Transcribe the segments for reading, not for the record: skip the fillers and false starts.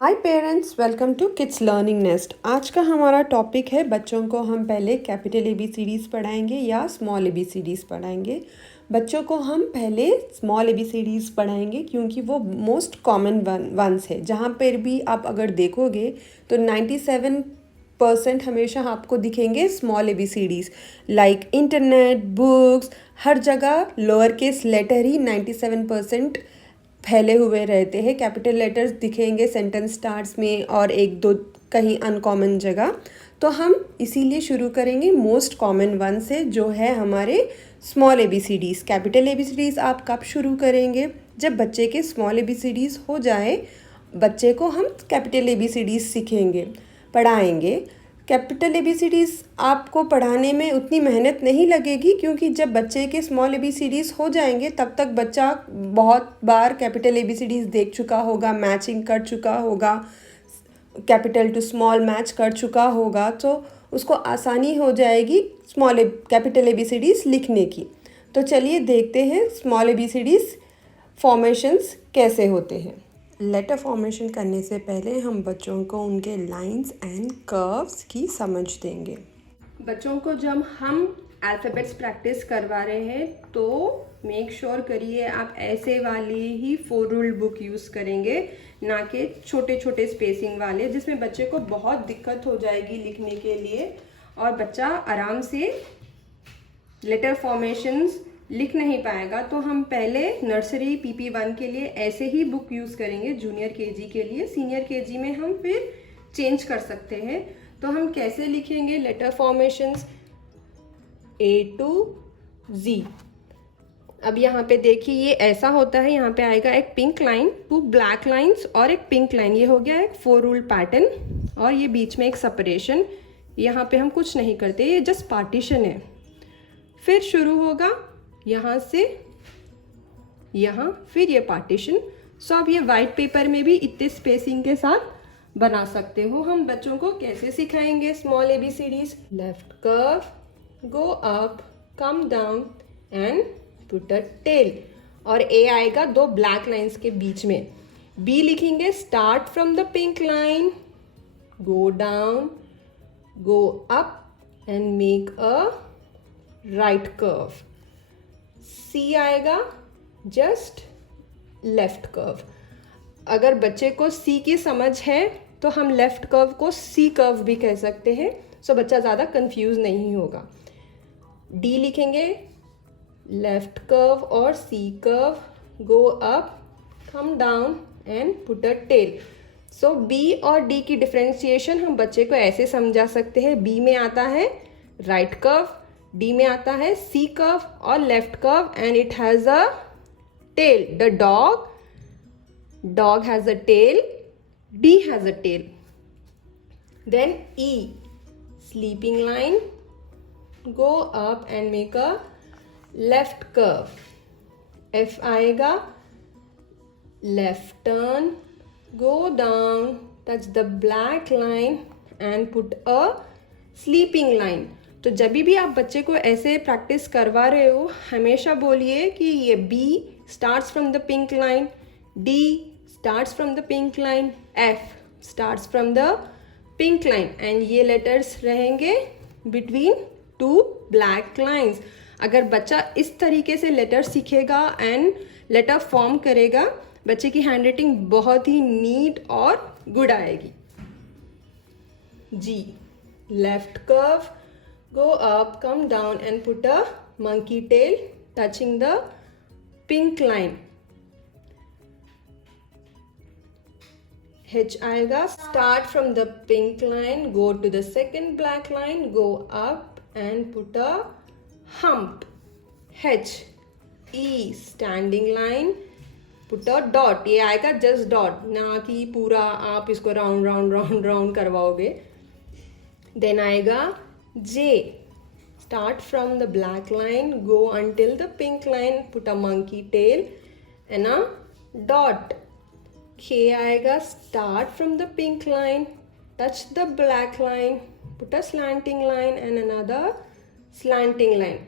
Hi parents, welcome to kids learning nest. आज का हमारा टॉपिक है बच्चों को हम पहले कैपिटल एबीसीडीज़ पढ़ाएंगे या स्मॉल एबीसीडीज़ पढ़ाएंगे। बच्चों को हम पहले स्मॉल एबीसीडीज़ पढ़ाएंगे क्योंकि वो मोस्ट कॉमन वंस है। जहाँ पर भी आप अगर देखोगे तो 97% हमेशा आपको दिखेंगे स्मॉल एबीसीडीज़। लाइक इंटरनेट, बुक्स, हर जगह लोअर केस लेटर ही 97% फैले हुए रहते हैं। कैपिटल लेटर्स दिखेंगे सेंटेंस स्टार्ट्स में और एक दो कहीं अनकॉमन जगह। तो हम इसीलिए शुरू करेंगे मोस्ट कॉमन वन से, जो है हमारे स्मॉल एबीसीडीज़। कैपिटल एबीसीडीज़ आप कब शुरू करेंगे? जब बच्चे के स्मॉल एबीसीडीज़ हो जाए, बच्चे को हम कैपिटल एबीसीडीज़ सीखेंगे, पढ़ाएंगे। कैपिटल एबीसीडीज़ आपको पढ़ाने में उतनी मेहनत नहीं लगेगी क्योंकि जब बच्चे के स्मॉल एबीसीडीज़ हो जाएंगे तब तक बच्चा बहुत बार कैपिटल एबीसीडीज़ देख चुका होगा, मैचिंग कर चुका होगा, कैपिटल टू स्मॉल मैच कर चुका होगा, तो उसको आसानी हो जाएगी स्मॉल कैपिटल एबीसीडीज़ लिखने की। तो चलिए देखते हैं स्मॉल एबीसीडीज़ फॉर्मेशंस कैसे होते हैं। लेटर फॉर्मेशन करने से पहले हम बच्चों को उनके लाइंस एंड कर्व्स की समझ देंगे। बच्चों को जब हम अल्फ़ाबेट्स प्रैक्टिस करवा रहे हैं तो मेक श्योर करिए आप ऐसे वाली ही 4 रूल बुक यूज़ करेंगे, ना कि छोटे छोटे स्पेसिंग वाले, जिसमें बच्चे को बहुत दिक्कत हो जाएगी लिखने के लिए और बच्चा आराम से लेटर फॉर्मेशंस लिख नहीं पाएगा। तो हम पहले नर्सरी PP1 के लिए ऐसे ही बुक यूज़ करेंगे, जूनियर KG के लिए। सीनियर KG में हम फिर चेंज कर सकते हैं। तो हम कैसे लिखेंगे letter formations? A to Z। अब यहाँ पे देखिए ये ऐसा होता है, यहाँ पे आएगा एक पिंक लाइन, 2 ब्लैक लाइन्स और एक पिंक लाइन। ये हो गया एक 4 रूल पैटर्न और ये बीच में एक सेपरेशन। यहाँ पे हम कुछ नहीं करते, ये जस्ट पार्टीशन है। फिर शुरू होगा यहाँ से यहाँ, फिर ये पार्टीशन। सो अब ये वाइट पेपर में भी इतने स्पेसिंग के साथ बना सकते हो। हम बच्चों को कैसे सिखाएंगे small ABCDs? Left curve, go up, come down and put a tail. और ए आएगा 2 ब्लैक लाइंस के बीच में। बी लिखेंगे start from the pink line, go down, go up and make a right curve. C आएगा just left curve. अगर बच्चे को सी की समझ है तो हम लेफ्ट कर्व को सी कर्व भी कह सकते हैं, सो बच्चा ज़्यादा कंफ्यूज नहीं होगा। डी लिखेंगे लेफ्ट कर्व और C curve, go up, come down and put a tail. So B और डी की डिफ्रेंशिएशन हम बच्चे को ऐसे समझा सकते हैं। बी में आता है राइट कर्व, डी में आता है सी कर्व और left curve, and it has a tail. The dog has a tail, D has a tail. Then E, sleeping line, go up and make a left curve. F आएगा left turn, go down, touch the black line and put a sleeping line. तो जब भी आप बच्चे को ऐसे practice करवा रहे हो, हमेशा बोलिए कि ये B starts from the pink line, D starts from the pink line, F starts from the pink line, and ये लेटर्स रहेंगे between 2 black lines। अगर बच्चा इस तरीके से लेटर सीखेगा एंड लेटर फॉर्म करेगा, बच्चे की हैंडराइटिंग बहुत ही नीट और गुड आएगी। G, left curve, go up, come down and put a monkey tail touching the pink line. H आएगा start from the pink line, go to the second black line, go up and put a hump. H, E, standing line, put a dot. ये आएगा just dot, ना कि पूरा आप इसको round round round round करवाओगे। Then आएगा J, start from the black line, go until the pink line, put a monkey tail and a dot. K आएगा start from the pink line, touch the black line, put a slanting line and another slanting line.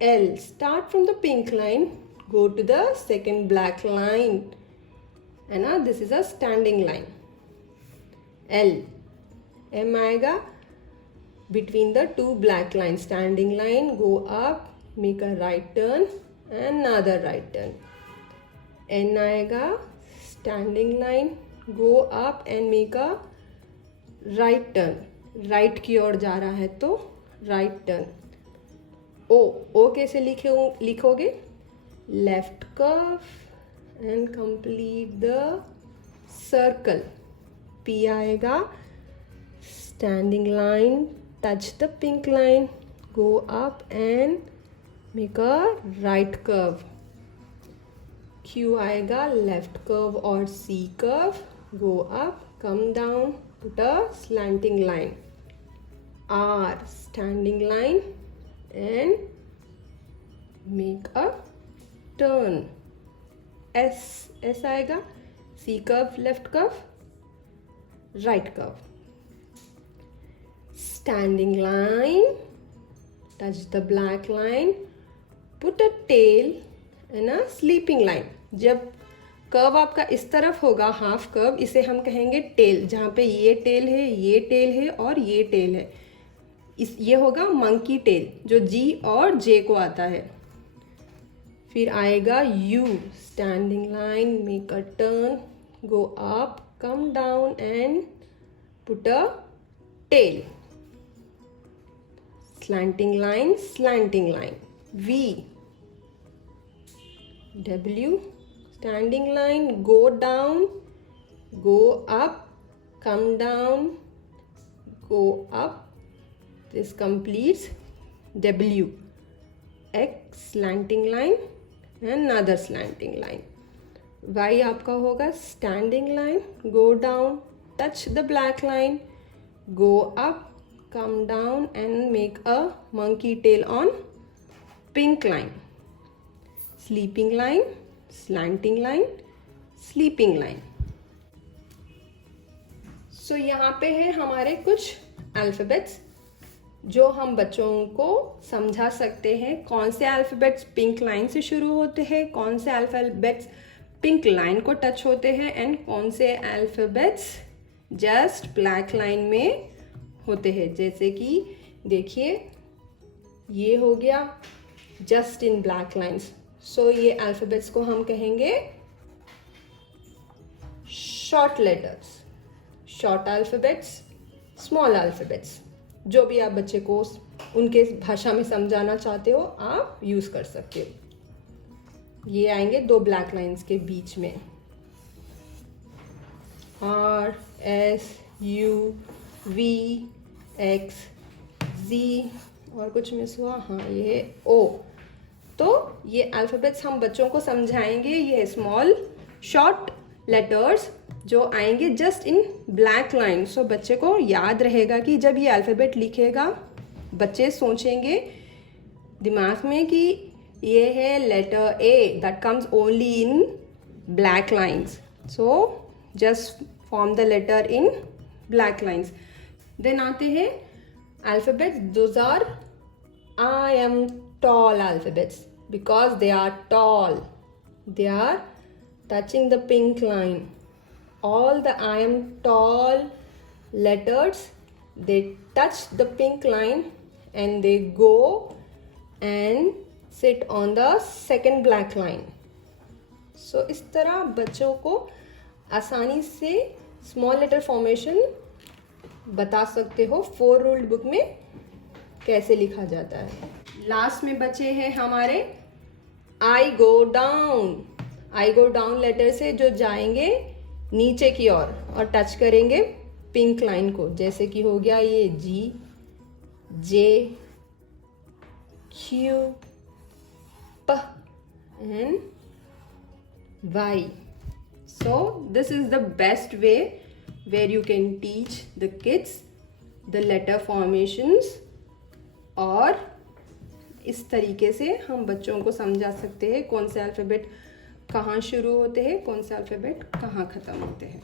L, start from the pink line, go to the second black line, है ना, this is a standing line. L. M आएगा between the two black lines. Standing line, go up, make a right turn and another right turn. N आएगा standing line, go up and make a right turn. right की ओर जा रहा है तो right turn. O कैसे लिखोगे? Left curve and complete the circle. P आएगा standing line, touch the pink line, go up and make a right curve. Q आएगा left curve or C curve, go up, come down, put a slanting line. R standing line and make a turn. S आएगा C curve, left curve, right curve. Standing line, touch the black line, put a tail and a sleeping line. जब curve आपका इस तरफ होगा, half curve, इसे हम कहेंगे tell. जहाँ पे ये टेल है, ये टेल है और ये टेल है, ये होगा मंकी टेल जो G और J को आता है. फिर आएगा U, standing line, make a turn, go up, come down and put a tail. Slanting line, slanting line. V. W. Standing line, go down, go up, come down, go up. This completes W. X. Slanting line and another slanting line. Y आपका होगा standing line, go down, touch the black line, go up, come down and make a monkey tail on pink line. Sleeping line, slanting line, sleeping line. So यहाँ पे है हमारे कुछ alphabets जो हम बच्चों को समझा सकते हैं. कौन से अल्फ़ाबेट्स पिंक लाइन से शुरू होते हैं, कौन से अल्फ़ाबेट्स पिंक लाइन को टच होते हैं एंड कौन से अल्फ़ाबेट्स जस्ट ब्लैक लाइन में होते हैं. जैसे कि देखिए ये हो गया जस्ट इन ब्लैक लाइन्स. सो ये अल्फ़ाबेट्स को हम कहेंगे short letters, short alphabets, small alphabets. जो भी आप बच्चे को उनके भाषा में समझाना चाहते हो आप यूज़ कर सकते हो. ये आएंगे दो ब्लैक लाइन्स के बीच में. R, S, U, V, X, Z और कुछ मिस हुआ, हाँ ये O. तो ये अल्फ़ाबेट्स हम बच्चों को समझाएंगे. ये स्मॉल शॉर्ट लेटर्स जो आएंगे जस्ट इन ब्लैक लाइन. सो बच्चे को याद रहेगा कि जब ये अल्फ़ाबेट लिखेगा बच्चे सोचेंगे दिमाग में कि ये है letter A that comes only in black lines. So just form the letter in black lines. Then आते हैं alphabets. Those are I am tall alphabets because they are tall. They are touching the pink line. All the I am tall letters, they touch the pink line and they go and sit on the second black line. So इस तरह बच्चों को आसानी से small letter formation बता सकते हो. 4 ruled book में कैसे लिखा जाता है. लास्ट में बचे हैं हमारे आई गो डाउन. आई गो डाउन लेटर से जो जाएंगे नीचे की ओर और टच करेंगे पिंक लाइन को. जैसे कि हो गया ये G, J, Q, P and Y. So this is the best way where you can teach the kids the letter formations. और इस तरीके से हम बच्चों को समझा सकते हैं कौन से अल्फ़ाबेट कहाँ शुरू होते हैं, कौन से अल्फ़ाबेट कहाँ ख़त्म होते हैं.